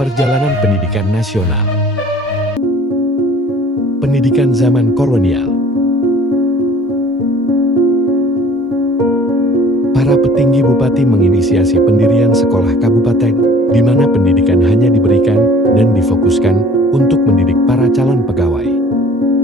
Perjalanan pendidikan nasional. Pendidikan zaman kolonial. Para petinggi bupati menginisiasi pendirian sekolah kabupaten, di mana pendidikan hanya diberikan dan difokuskan untuk mendidik para calon pegawai.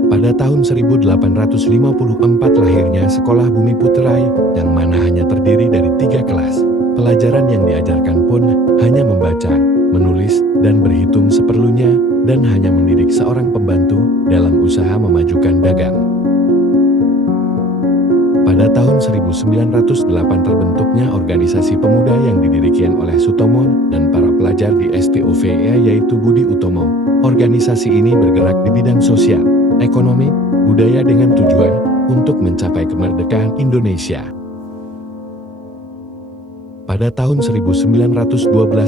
Pada tahun 1854 lahirnya Sekolah Bumi Puterai, yang mana hanya terdiri dari 3 kelas. Pelajaran yang diajarkan pun hanya membaca, menulis, dan berhitung seperlunya, dan hanya mendidik seorang pembantu dalam usaha memajukan dagang. Pada tahun 1908 terbentuknya organisasi pemuda yang didirikan oleh Sutomo dan para pelajar di STUVA yaitu Budi Utomo. Organisasi ini bergerak di bidang sosial, ekonomi, budaya dengan tujuan untuk mencapai kemerdekaan Indonesia. Pada tahun 1912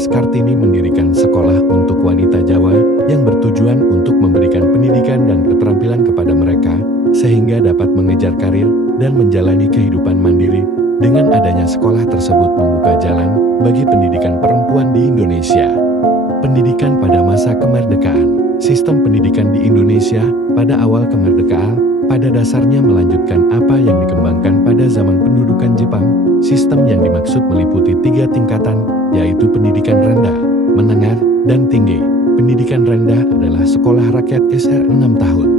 Kartini mendirikan sekolah untuk wanita Jawa yang bertujuan untuk memberikan pendidikan dan keterampilan kepada mereka sehingga dapat mengejar karir dan menjalani kehidupan mandiri. Dengan adanya sekolah tersebut membuka jalan bagi pendidikan perempuan di Indonesia. Pendidikan pada masa kemerdekaan. Sistem pendidikan di Indonesia pada awal kemerdekaan pada dasarnya melanjutkan apa yang dikembangkan pada zaman pendudukan Jepang. Sistem yang dimaksud meliputi 3 tingkatan, yaitu pendidikan rendah, menengah, dan tinggi. Pendidikan rendah adalah sekolah rakyat SR 6 tahun.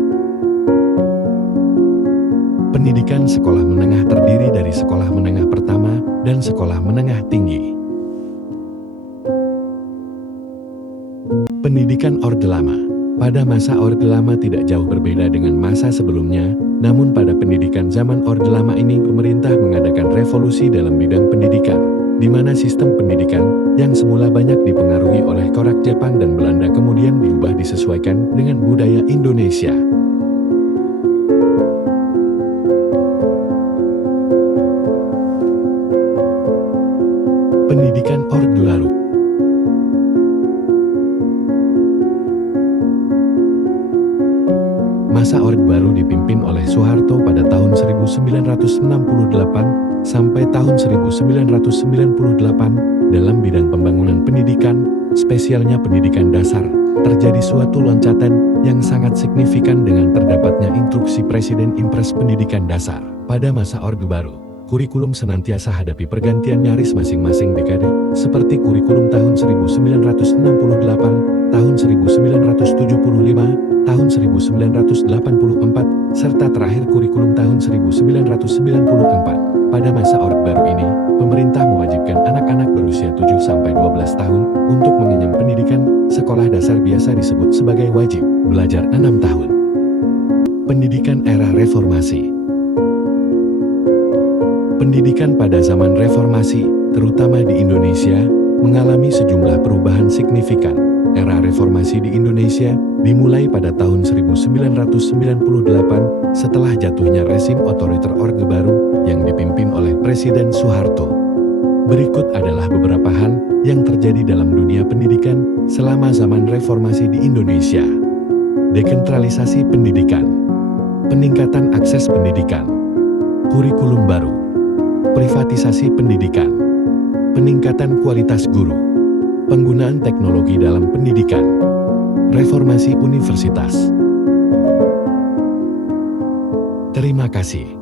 Pendidikan sekolah menengah terdiri dari sekolah menengah pertama dan sekolah menengah tinggi. Pendidikan Orde Lama. Pada masa Orde Lama tidak jauh berbeda dengan masa sebelumnya, namun pada pendidikan zaman Orde Lama ini pemerintah mengadakan revolusi dalam bidang pendidikan, di mana sistem pendidikan yang semula banyak dipengaruhi oleh corak Jepang dan Belanda kemudian diubah disesuaikan dengan budaya Indonesia. Pendidikan Orde Baru. Masa Orde Baru dipimpin oleh Soeharto pada tahun 1968 sampai tahun 1998 dalam bidang pembangunan pendidikan, spesialnya pendidikan dasar. Terjadi suatu loncatan yang sangat signifikan dengan terdapatnya instruksi Presiden Impres Pendidikan Dasar. Pada masa Orde Baru, kurikulum senantiasa hadapi pergantian nyaris masing-masing dekade, seperti kurikulum tahun 1968, tahun 1975, tahun 1984, serta terakhir kurikulum tahun 1994. Pada masa Orde Baru ini, pemerintah mewajibkan anak-anak berusia 7-12 tahun untuk mengenyam pendidikan. Sekolah dasar biasa disebut sebagai wajib belajar 6 tahun. Pendidikan era reformasi. Pendidikan pada zaman reformasi, terutama di Indonesia, mengalami sejumlah perubahan signifikan. Era reformasi di Indonesia dimulai pada tahun 1998 setelah jatuhnya rezim otoriter Orde Baru yang dipimpin oleh Presiden Soeharto. Berikut adalah beberapa hal yang terjadi dalam dunia pendidikan selama zaman reformasi di Indonesia. Desentralisasi pendidikan, peningkatan akses pendidikan, kurikulum baru, privatisasi pendidikan, peningkatan kualitas guru, penggunaan teknologi dalam pendidikan, reformasi universitas. Terima kasih.